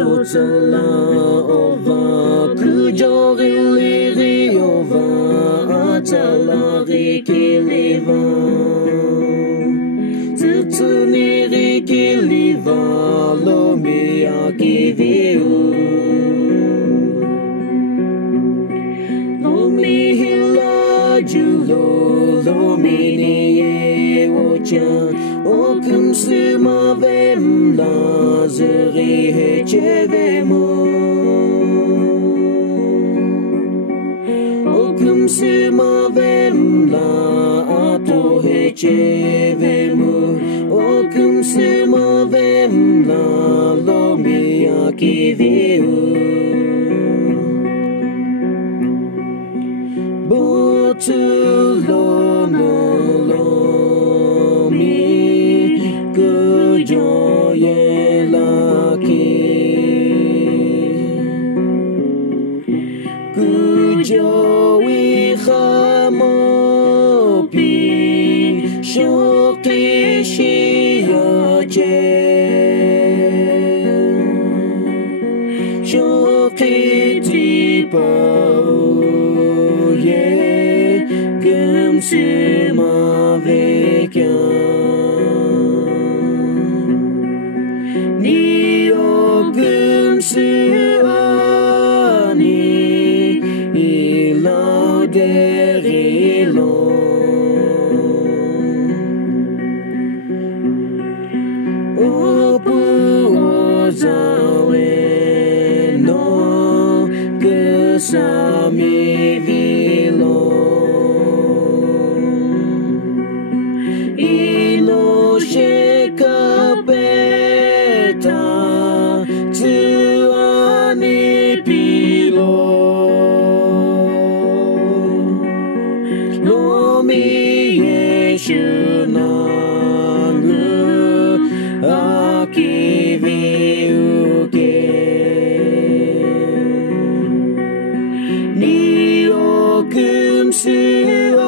Jotala ova kujorili ova atalari kiliva Tutsuniri kiliva lomiaki viu Lomi hila julo lomini ocha Okum suma vem lazeri hechevemo Okum suma vem la ato hechevemo Okum suma vem la lomiaki viu Botu lono Kujowi khamopi shoki shiyache shoki tipa ye gamsima vekya Sami vilo ino shekapeta tuani pilo lomi yeshunangu akiviuke Kum suani